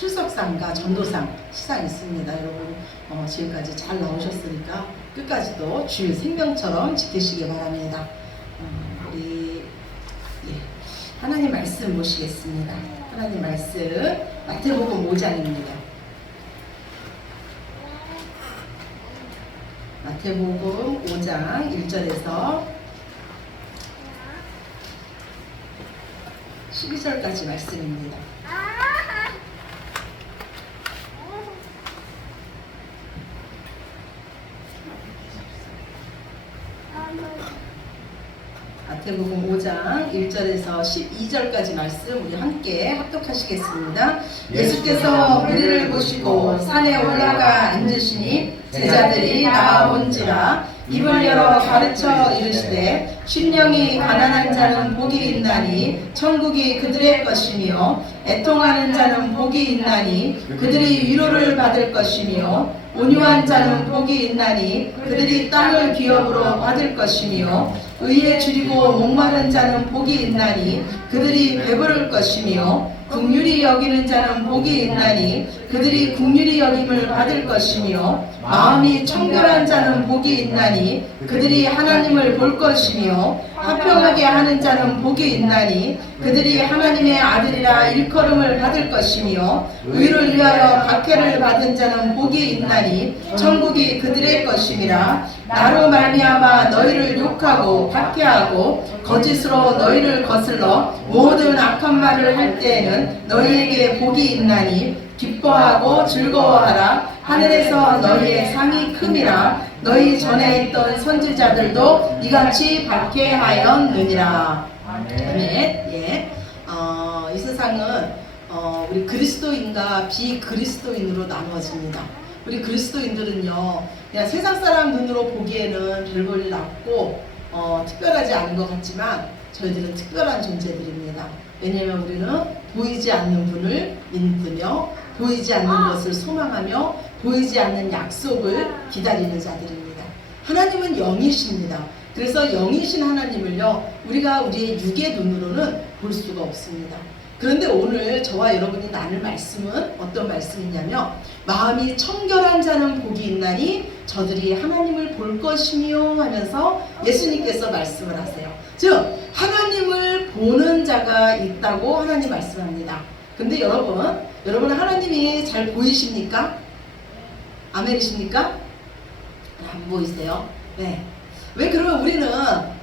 출석상과 전도상 시상이 있습니다. 여러분 지금까지 잘 나오셨으니까 끝까지도 주의 생명처럼 지키시기 바랍니다. 우리 하나님 말씀 보시겠습니다. 하나님 말씀 마태복음 5장입니다. 마태복음 5장 1절에서 12절까지 말씀입니다. 마태복음 5장 1절에서 12절까지 말씀 우리 함께 합독하시겠습니다. 예수께서 우리를 보시고 산에 올라가 앉으시니 제자들이 나아온지라 입을 열어 가르쳐 이르시되 심령이 가난한 자는 복이 있나니 천국이 그들의 것이며 애통하는 자는 복이 있나니 그들이 위로를 받을 것이며 온유한 자는 복이 있나니 그들이 땅을 기업으로 받을 것이며 의에 줄이고 목마른 자는 복이 있나니 그들이 배부를 것이며 긍휼히 여기는 자는 복이 있나니 그들이 긍휼히 여김을 받을 것이며 마음이 청결한 자는 복이 있나니 그들이 하나님을 볼 것이며 화평하게 하는 자는 복이 있나니 그들이 하나님의 아들이라 일컬음을 받을 것이며 의를 위하여 박해를 받은 자는 복이 있나니 천국이 그들의 것임이라. 나로 말미암아 너희를 욕하고 박해하고 거짓으로 너희를 거슬러 모든 악한 말을 할 때에는 너희에게 복이 있나니 기뻐하고 즐거워하라. 하늘에서 너희의 상이 큼이라. 너희 전에 있던 선지자들도 이같이 박해하였느니라. 아멘. 이 세상은 우리 그리스도인과 비그리스도인으로 나누어집니다. 우리 그리스도인들은요, 그냥 세상 사람 눈으로 보기에는 별 볼 일 없고 특별하지 않은 것 같지만 저희들은 특별한 존재들입니다. 왜냐하면 우리는 보이지 않는 분을 믿으며 보이지 않는 것을 소망하며 보이지 않는 약속을 기다리는 자들입니다. 하나님은 영이십니다. 그래서 영이신 하나님을요, 우리가 우리의 육의 눈으로는 볼 수가 없습니다. 그런데 오늘 저와 여러분이 나눌 말씀은 어떤 말씀이냐면 마음이 청결한 자는 복이 있나니 저들이 하나님을 볼 것이며 하면서 예수님께서 말씀을 하세요. 즉 하나님을 보는 자가 있다고 하나님 말씀합니다. 근데 여러분 하나님이 잘 보이십니까? 아멘이십니까? 안 보이세요? 네. 왜 그러면 우리는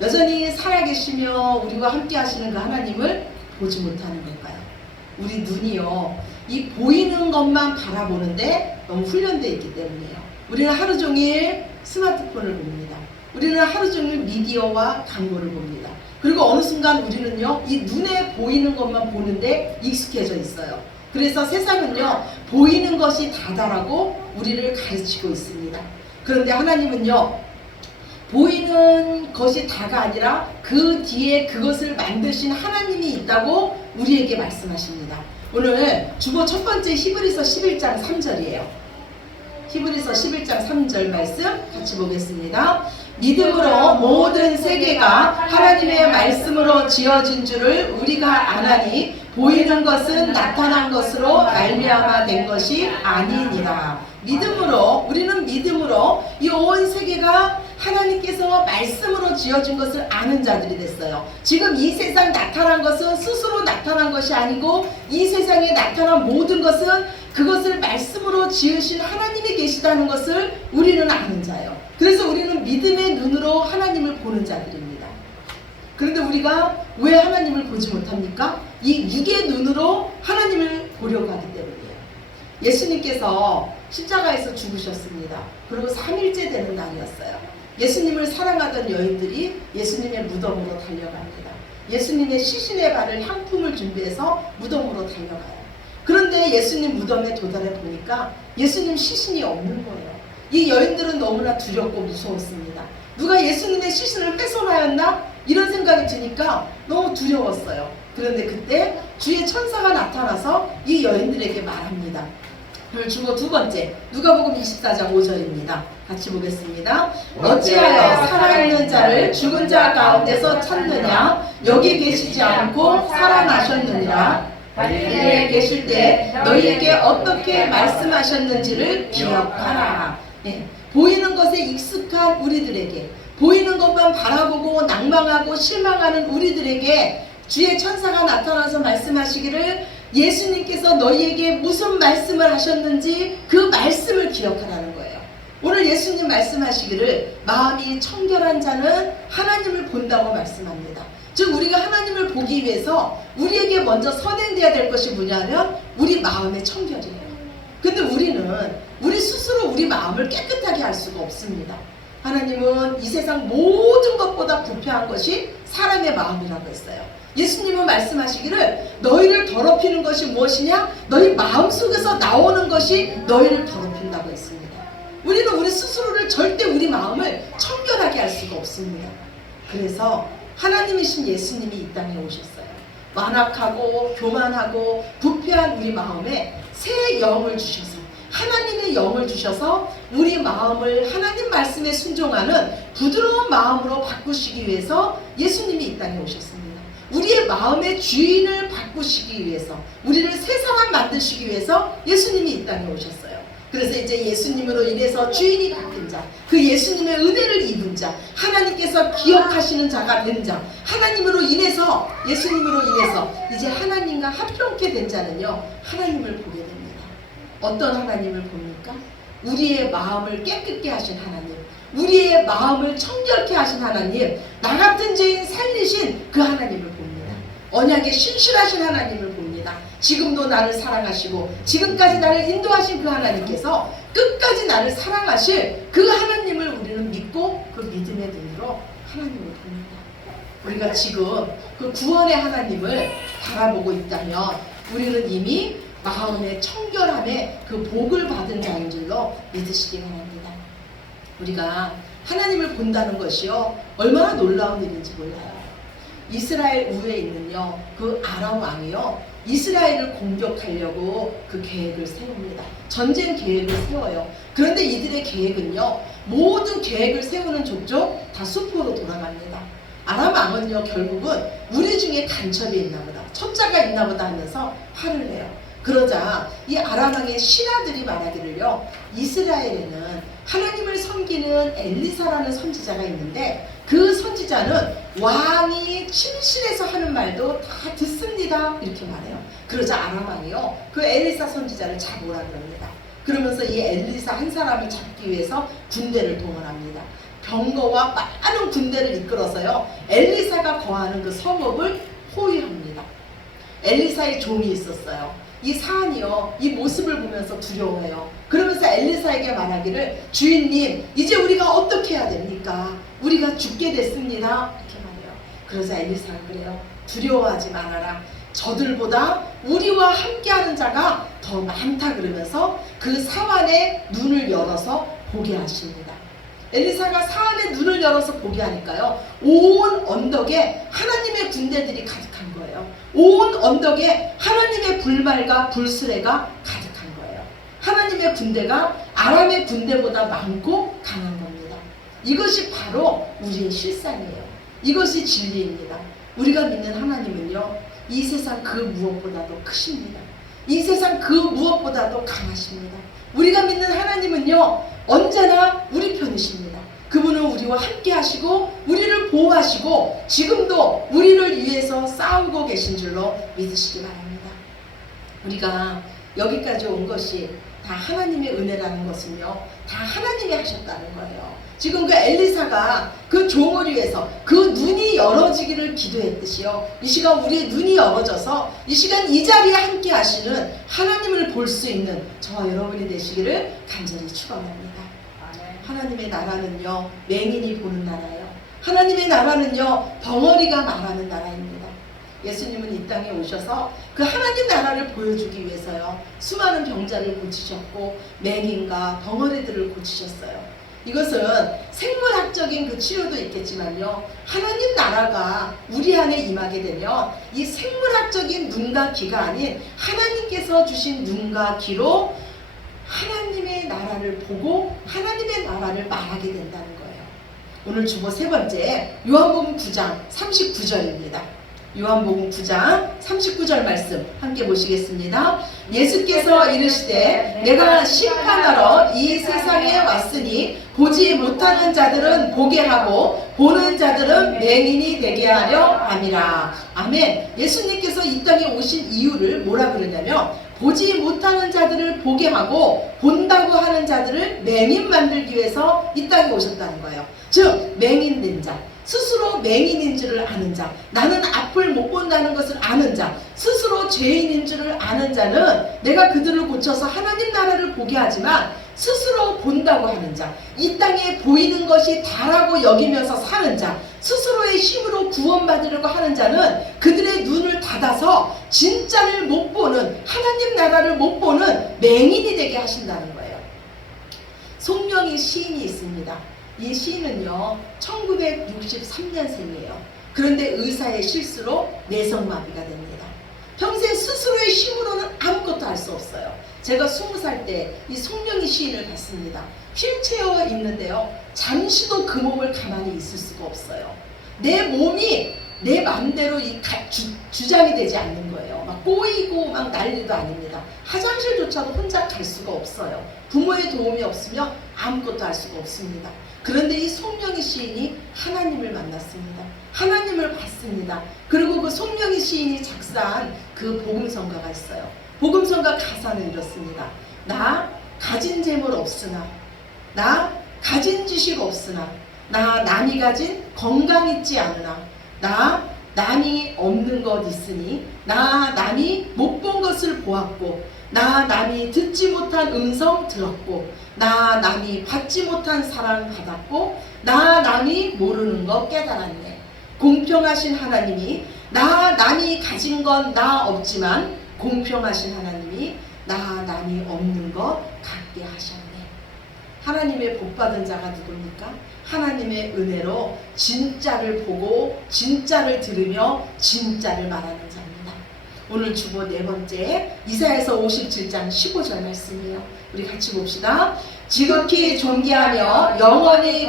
여전히 살아계시며 우리와 함께 하시는 그 하나님을 보지 못하는 걸까요? 우리 눈이요, 이 보이는 것만 바라보는데 너무 훈련되어 있기 때문이에요. 우리는 하루 종일 스마트폰을 봅니다. 우리는 하루 종일 미디어와 광고를 봅니다. 그리고 어느 순간 우리는요, 이 눈에 보이는 것만 보는데 익숙해져 있어요. 그래서 세상은요, 보이는 것이 다다라고 우리를 가르치고 있습니다. 그런데 하나님은요, 보이는 것이 다가 아니라 그 뒤에 그것을 만드신 하나님이 있다고 우리에게 말씀하십니다. 오늘 주보 첫 번째 히브리서 11장 3절이에요. 히브리서 11장 3절 말씀 같이 보겠습니다. 믿음으로 모든 세계가 하나님의 말씀으로 지어진 줄을 우리가 아나니 보이는 것은 나타난 것으로 말미암아 된 것이 아니니라. 믿음으로, 우리는 믿음으로 이 온 세계가 하나님께서 말씀으로 지어준 것을 아는 자들이 됐어요. 지금 이 세상 나타난 것은 스스로 나타난 것이 아니고 이 세상에 나타난 모든 것은 그것을 말씀으로 지으신 하나님이 계시다는 것을 우리는 아는 자예요. 그래서 우리는 믿음의 눈으로 하나님을 보는 자들입니다. 그런데 우리가 왜 하나님을 보지 못합니까? 이 육의 눈으로 하나님을 보려고 하기 때문이에요. 예수님께서 십자가에서 죽으셨습니다. 그리고 3일째 되는 날이었어요. 예수님을 사랑하던 여인들이 예수님의 무덤으로 달려갑니다. 예수님의 시신의 발을 향품을 준비해서 무덤으로 달려가요. 그런데 예수님 무덤에 도달해 보니까 예수님 시신이 없는 거예요. 이 여인들은 너무나 두렵고 무서웠습니다. 누가 예수님의 시신을 훼손하였나? 이런 생각이 드니까 너무 두려웠어요. 그런데 그때 주의 천사가 나타나서 이 여인들에게 말합니다. 오늘 주보 두 번째, 누가복음 24장 5절입니다. 같이 보겠습니다. 어찌하여 살아있는 자를 죽은 자 가운데서 찾느냐? 여기 계시지 않고 살아나셨느니라. 갈릴리에 계실 때 너희에게 어떻게 말씀하셨는지를 기억하라. 네. 보이는 것에 익숙한 우리들에게, 보이는 것만 바라보고 낭망하고 실망하는 우리들에게 주의 천사가 나타나서 말씀하시기를 예수님께서 너희에게 무슨 말씀을 하셨는지 그 말씀을 기억하라는 거예요. 오늘 예수님 말씀하시기를 마음이 청결한 자는 하나님을 본다고 말씀합니다. 즉 우리가 하나님을 보기 위해서 우리에게 먼저 선행돼야 될 것이 뭐냐면 우리 마음의 청결이에요. 근데 우리는 우리 스스로 우리 마음을 깨끗하게 할 수가 없습니다. 하나님은 이 세상 모든 것보다 부패한 것이 사람의 마음이라고 했어요. 예수님은 말씀하시기를 너희를 더럽히는 것이 무엇이냐? 너희 마음속에서 나오는 것이 너희를 더럽힌다고 했습니다. 우리는 우리 스스로를 절대 우리 마음을 청결하게 할 수가 없습니다. 그래서 하나님이신 예수님이 이 땅에 오셨어요. 완악하고 교만하고 부패한 우리 마음에 새 영을 주셔서, 하나님의 영을 주셔서 우리 마음을 하나님 말씀에 순종하는 부드러운 마음으로 바꾸시기 위해서 예수님이 이 땅에 오셨습니다. 우리의 마음의 주인을 바꾸시기 위해서, 우리를 새 사람 만드시기 위해서 예수님이 이 땅에 오셨어요. 그래서 이제 예수님으로 인해서 주인이 바뀐 자, 그 예수님의 은혜를 입은 자, 하나님께서 기억하시는 자가 된 자, 하나님으로 인해서, 예수님으로 인해서 이제 하나님과 합병케 된 자는요, 하나님을 보게 됩니다. 어떤 하나님을 봅니까? 우리의 마음을 깨끗게 하신 하나님, 우리의 마음을 청결케 하신 하나님, 나 같은 죄인 살리신 그 하나님을 봅니다. 언약에 신실하신 하나님을 봅니다. 지금도 나를 사랑하시고 지금까지 나를 인도하신 그 하나님께서 끝까지 나를 사랑하실 그 하나님을 우리는 믿고 그 믿음의 눈으로 하나님을 봅니다. 우리가 지금 그 구원의 하나님을 바라보고 있다면 우리는 이미 마음의 청결함에 그 복을 받은 자인 줄로 믿으시기 바랍니다. 우리가 하나님을 본다는 것이요, 얼마나 놀라운 일인지 몰라요. 이스라엘 우에 있는요, 그 아람 왕이요, 이스라엘을 공격하려고 그 계획을 세웁니다. 전쟁 계획을 세워요. 그런데 이들의 계획은요, 모든 계획을 세우는 족족 다 숲으로 돌아갑니다. 아람 왕은요, 결국은 우리 중에 간첩이 있나 보다, 첩자가 있나 보다 하면서 화를 내요. 그러자 이 아람 왕의 신하들이 말하기를요, 이스라엘에는 하나님을 섬기는 엘리사라는 선지자가 있는데 그 선지자는 왕이 침실에서 하는 말도 다 듣습니다, 이렇게 말해요. 그러자 아람 왕이요, 그 엘리사 선지자를 잡으라 그럽니다. 그러면서 이 엘리사 한 사람을 잡기 위해서 군대를 동원합니다. 병거와 많은 군대를 이끌어서요, 엘리사가 거하는 그 성읍을 포위합니다. 엘리사의 종이 있었어요. 이 사안이요, 이 모습을 보면서 두려워해요. 그러면서 엘리사에게 말하기를, 주인님, 이제 우리가 어떻게 해야 됩니까? 우리가 죽게 됐습니다, 이렇게 말해요. 그러자 엘리사가 그래요, 두려워하지 말아라. 저들보다 우리와 함께하는 자가 더 많다 그러면서 그 사환의 눈을 열어서 보게 하십니다. 엘리사가 사안의 눈을 열어서 보게 하니까요, 온 언덕에 하나님의 군대들이 가득한 거예요. 온 언덕에 하나님의 불말과 불수레가 가득한 거예요. 하나님의 군대가 아람의 군대보다 많고 강한 겁니다. 이것이 바로 우리의 실상이에요. 이것이 진리입니다. 우리가 믿는 하나님은요, 이 세상 그 무엇보다도 크십니다. 이 세상 그 무엇보다도 강하십니다. 우리가 믿는 하나님은요, 언제나 우리 편이십니다. 그분은 우리와 함께 하시고 우리를 보호하시고 지금도 우리를 위해서 싸우고 계신 줄로 믿으시기 바랍니다. 우리가 여기까지 온 것이 다 하나님의 은혜라는 것은요, 다 하나님이 하셨다는 거예요. 지금 그 엘리사가 그 종을 위해서 그 눈이 열어지기를 기도했듯이요, 이 시간 우리의 눈이 열어져서 이 시간 이 자리에 함께 하시는 하나님을 볼 수 있는 저와 여러분이 되시기를 간절히 축원합니다. 하나님의 나라는요, 맹인이 보는 나라예요. 하나님의 나라는요, 벙어리가 말하는 나라입니다. 예수님은 이 땅에 오셔서 그 하나님 나라를 보여주기 위해서요, 수많은 병자를 고치셨고 맹인과 벙어리들을 고치셨어요. 이것은 생물학적인 그 치료도 있겠지만요, 하나님 나라가 우리 안에 임하게 되면 이 생물학적인 눈과 귀가 아닌 하나님께서 주신 눈과 귀로 하나님의 나라를 보고 하나님의 나라를 말하게 된다는 거예요. 오늘 주보 세 번째, 요한복음 9장 39절입니다. 요한복음 9장 39절 말씀 함께 보시겠습니다. 예수께서 이르시되 내가 심판하러 이 세상에 왔으니 보지 못하는 자들은 보게 하고 보는 자들은 맹인이 되게 하려 함이라. 아멘. 예수님께서 이 땅에 오신 이유를 뭐라 그러냐면 보지 못하는 자들을 보게 하고 본다고 하는 자들을 맹인 만들기 위해서 이 땅에 오셨다는 거예요. 즉 맹인된 자, 스스로 맹인인 줄을 아는 자, 나는 앞을 못 본다는 것을 아는 자, 스스로 죄인인 줄을 아는 자는 내가 그들을 고쳐서 하나님 나라를 보게 하지만 스스로 본다고 하는 자, 이 땅에 보이는 것이 다라고 여기면서 사는 자, 스스로의 힘으로 구원받으려고 하는 자는 그들의 눈을 닫아서 진짜를 못 보는, 하나님 나라를 못 보는 맹인이 되게 하신다는 거예요. 송명희 시인이 있습니다. 이 시인은요 1963년생이에요. 그런데 의사의 실수로 내성마비가 됩니다. 평생 스스로의 힘으로는 아무것도 할 수 없어요. 제가 20살 때 이 송명희 시인을 봤습니다. 휠체어에 있는데요 잠시도 그 몸을 가만히 있을 수가 없어요. 내 몸이 내 마음대로 주장이 되지 않는 거예요. 막 꼬이고 막 난리도 아닙니다. 화장실조차도 혼자 갈 수가 없어요. 부모의 도움이 없으면 아무것도 할 수가 없습니다. 그런데 이 송명희 시인이 하나님을 만났습니다. 하나님을 봤습니다. 그리고 그 송명희 시인이 작사한 그 복음성가가 있어요. 복음성가 가사는 이렇습니다. 나 가진 재물 없으나, 나 가진 지식 없으나, 나 남이 가진 건강 있지 않으나, 나 남이 없는 것 있으니, 나 남이 못 본 것을 보았고, 나 남이 듣지 못한 음성 들었고, 나 남이 받지 못한 사랑 받았고, 나 남이 모르는 것 깨달았네. 공평하신 하나님이 나 남이 가진 건 나 없지만 공평하신 하나님이 나 남이 없는 것 갖게 하셨네. 하나님의 복받은 자가 누굽니까? 하나님의 은혜로 진짜를 보고 진짜를 들으며 진짜를 말하는 자입니다. 오늘 주보 네 번째 이사야서 57장 15절 말씀이에요. 우리 같이 봅시다. 지극히 존귀하며 영원히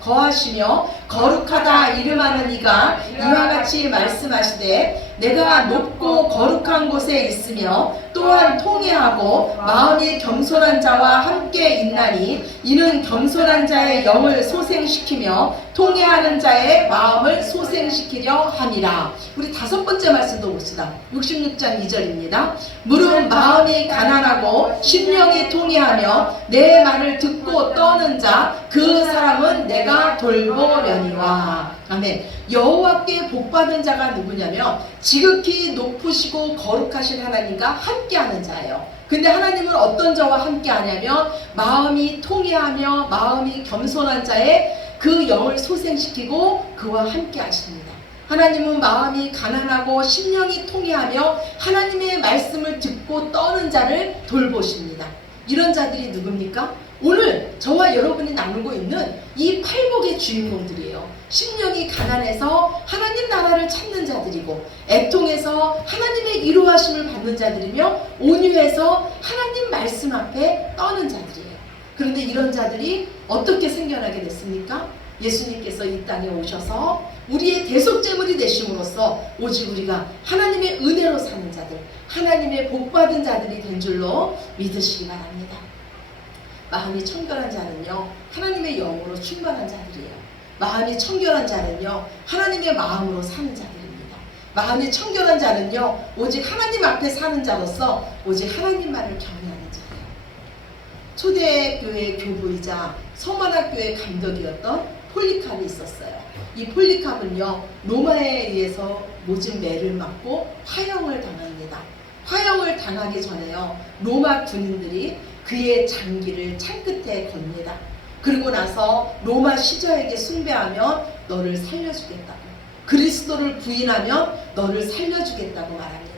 거하시며 거룩하다 이름하는 이가 이와 같이 말씀하시되 내가 높고 거룩한 곳에 있으며 또한 통회하고 마음이 겸손한 자와 함께 있나니 이는 겸손한 자의 영을 소생시키며 통회하는 자의 마음을 소생시키려 함이라. 우리 다섯 번째 말씀도 봅시다. 66장 2절입니다. 무릇 마음이 가난하고 심령이 통회하며 내 말을 듣고 떠는 자 그 사람은 내가 돌보려니와. 아멘. 여호와께 복받은 자가 누구냐면 지극히 높으시고 거룩하신 하나님과 함께하는 자예요. 근데 하나님은 어떤 자와 함께하냐면 마음이 통회하며 마음이 겸손한 자의 그 영을 소생시키고 그와 함께하십니다. 하나님은 마음이 가난하고 심령이 통회하며 하나님의 말씀을 듣고 떠는 자를 돌보십니다. 이런 자들이 누굽니까? 오늘 저와 여러분이 나누고 있는 이 팔복의 주인공들이에요. 심령이 가난해서 하나님 나라를 찾는 자들이고, 애통해서 하나님의 이루하심을 받는 자들이며, 온유해서 하나님 말씀 앞에 떠는 자들이에요. 그런데 이런 자들이 어떻게 생겨나게 됐습니까? 예수님께서 이 땅에 오셔서 우리의 대속제물이 되심으로써 오직 우리가 하나님의 은혜로 사는 자들, 하나님의 복받은 자들이 된 줄로 믿으시기 바랍니다. 마음이 청결한 자는요 하나님의 영으로 충만한 자들이에요. 마음이 청결한 자는요 하나님의 마음으로 사는 자들입니다. 마음이 청결한 자는요 오직 하나님 앞에 사는 자로서 오직 하나님만을 경외하는 자예요. 초대교회 교부이자 서만학교의 감독이었던 폴리캅이 있었어요. 이 폴리캅은요 로마에 의해서 모진 매를 맞고 화형을 당합니다. 화형을 당하기 전에요 로마 군인들이 그의 장기를 창끝에 겁니다. 그리고 나서 로마 시저에게 숭배하며 너를 살려주겠다고, 그리스도를 부인하며 너를 살려주겠다고 말합니다.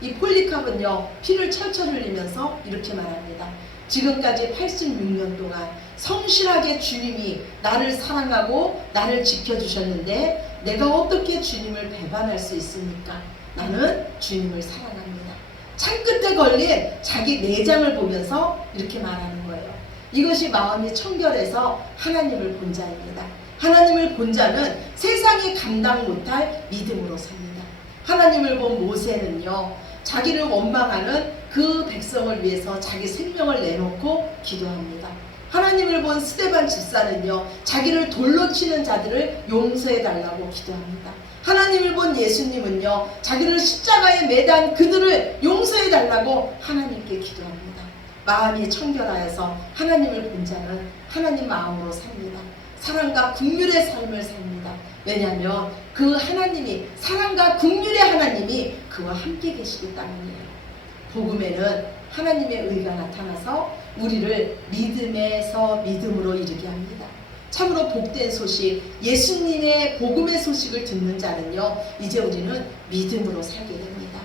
이 폴리캅은요 피를 철철 흘리면서 이렇게 말합니다. 지금까지 86년 동안 성실하게 주님이 나를 사랑하고 나를 지켜주셨는데 내가 어떻게 주님을 배반할 수 있습니까? 나는 주님을 사랑합니다. 창끝에 걸린 자기 내장을 보면서 이렇게 말하는 거예요. 이것이 마음이 청결해서 하나님을 본 자입니다. 하나님을 본 자는 세상이 감당 못할 믿음으로 삽니다. 하나님을 본 모세는요, 자기를 원망하는 그 백성을 위해서 자기 생명을 내놓고 기도합니다. 하나님을 본 스데반 집사는요, 자기를 돌로 치는 자들을 용서해 달라고 기도합니다. 하나님을 본 예수님은요, 자기를 십자가에 매단 그들을 용서해 달라고 하나님께 기도합니다. 마음이 청결하여서 하나님을 본 자는 하나님 마음으로 삽니다. 사랑과 긍휼의 삶을 삽니다. 왜냐하면 그 하나님이, 사랑과 긍휼의 하나님이 그와 함께 계시기 때문이에요. 복음에는 하나님의 의가 나타나서 우리를 믿음에서 믿음으로 이르게 합니다. 참으로 복된 소식, 예수님의 복음의 소식을 듣는 자는요, 이제 우리는 믿음으로 살게 됩니다.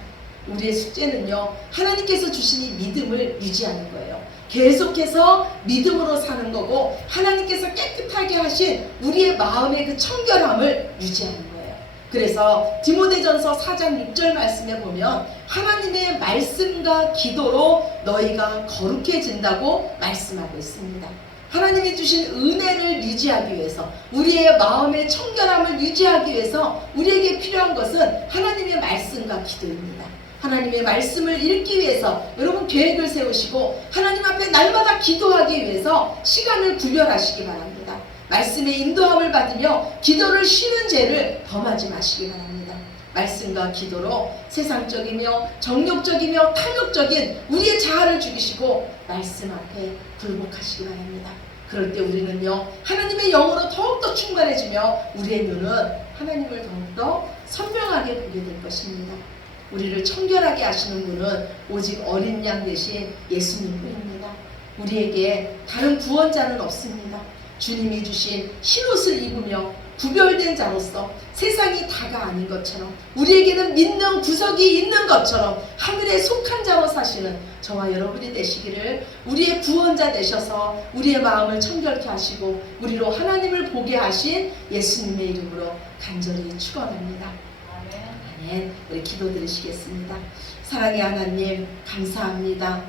우리의 숙제는요, 하나님께서 주신 이 믿음을 유지하는 거예요. 계속해서 믿음으로 사는 거고, 하나님께서 깨끗하게 하신 우리의 마음의 그 청결함을 유지하는 거예요. 그래서 디모데전서 4장 6절 말씀에 보면 하나님의 말씀과 기도로 너희가 거룩해진다고 말씀하고 있습니다. 하나님이 주신 은혜를 유지하기 위해서, 우리의 마음의 청결함을 유지하기 위해서 우리에게 필요한 것은 하나님의 말씀과 기도입니다. 하나님의 말씀을 읽기 위해서 여러분 계획을 세우시고 하나님 앞에 날마다 기도하기 위해서 시간을 구별하시기 바랍니다. 말씀의 인도함을 받으며 기도를 쉬는 죄를 범하지 마시기 바랍니다. 말씀과 기도로 세상적이며 정욕적이며 탐욕적인 우리의 자아를 죽이시고 말씀 앞에 굴복하시기 바랍니다. 그럴 때 우리는요, 하나님의 영으로 더욱더 충만해지며 우리의 눈은 하나님을 더욱더 선명하게 보게 될 것입니다. 우리를 청결하게 하시는 분은 오직 어린 양 대신 예수님뿐입니다. 우리에게 다른 구원자는 없습니다. 주님이 주신 흰옷을 입으며 구별된 자로서 세상이 다가 아닌 것처럼, 우리에게는 믿는 구석이 있는 것처럼 하늘에 속한 자로 사시는 저와 여러분이 되시기를, 우리의 구원자 되셔서 우리의 마음을 청결케 하시고 우리로 하나님을 보게 하신 예수님의 이름으로 간절히 축원합니다. 아멘. 우리 기도 드리시겠습니다. 사랑의 하나님, 감사합니다.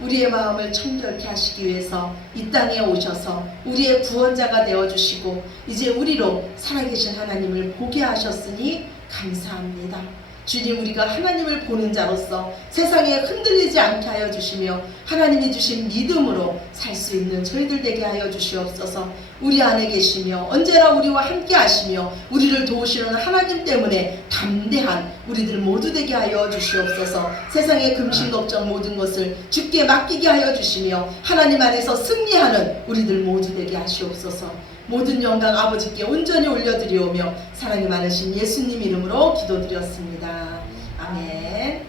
우리의 마음을 청결케 하시기 위해서 이 땅에 오셔서 우리의 구원자가 되어주시고 이제 우리로 살아계신 하나님을 보게 하셨으니 감사합니다. 주님, 우리가 하나님을 보는 자로서 세상에 흔들리지 않게 하여 주시며 하나님이 주신 믿음으로 살 수 있는 저희들 되게 하여 주시옵소서. 우리 안에 계시며 언제나 우리와 함께 하시며 우리를 도우시는 하나님 때문에 담대한 우리들 모두 되게 하여 주시옵소서. 세상의 금신 걱정 모든 것을 주께 맡기게 하여 주시며 하나님 안에서 승리하는 우리들 모두 되게 하시옵소서. 모든 영광 아버지께 온전히 올려드리오며 사랑이 많으신 예수님 이름으로 기도드렸습니다. 아멘.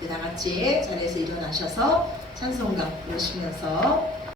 네, 다같이 자리에서 일어나셔서 찬송가 부르시면서